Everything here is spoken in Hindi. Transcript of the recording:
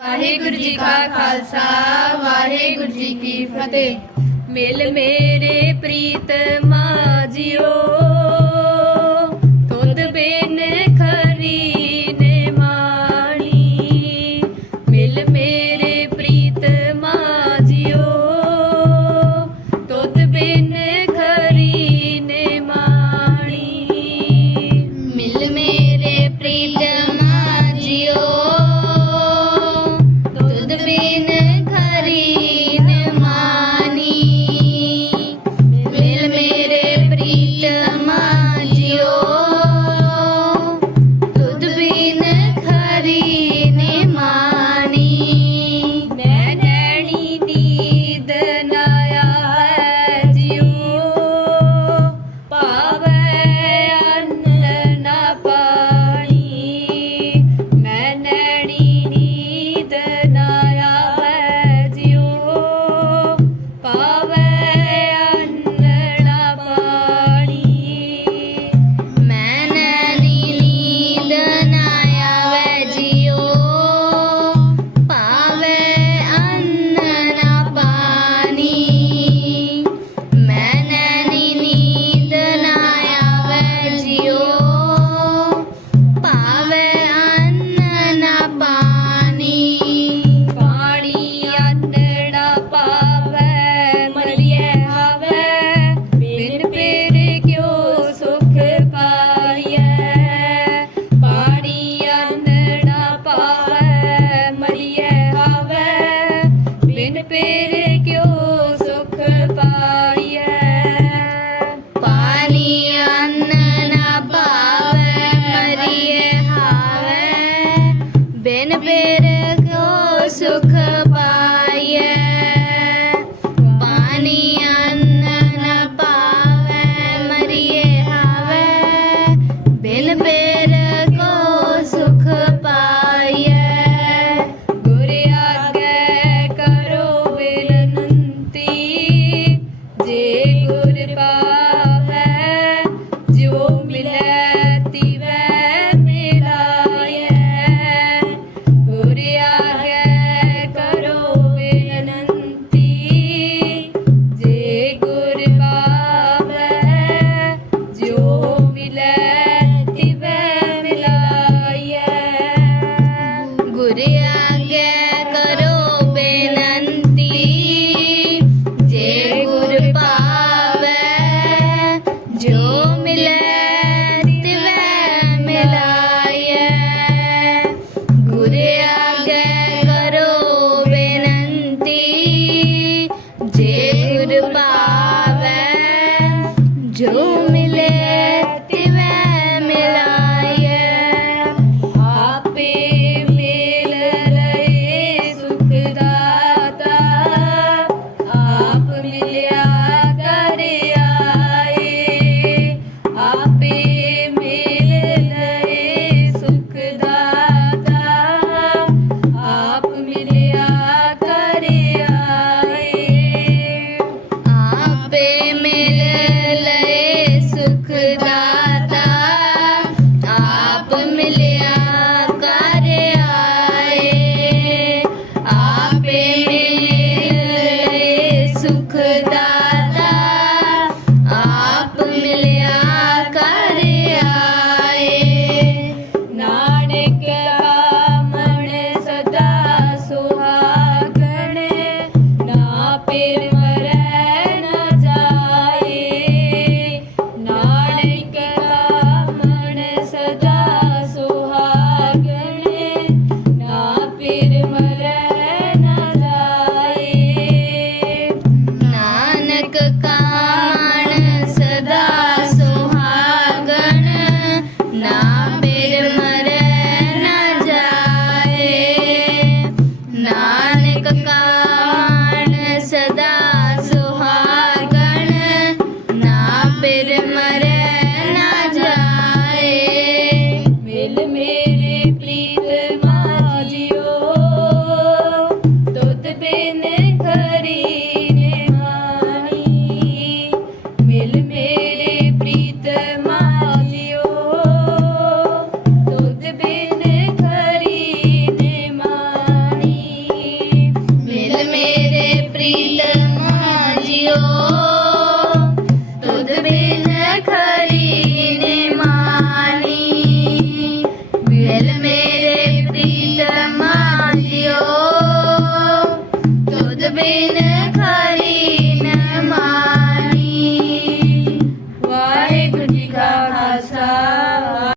वाहेगुरु जी का खालसा वाहेगुरु जी की फतेह। मिल मेरे प्रीत माँ जियो ঋণ Bye. রে মা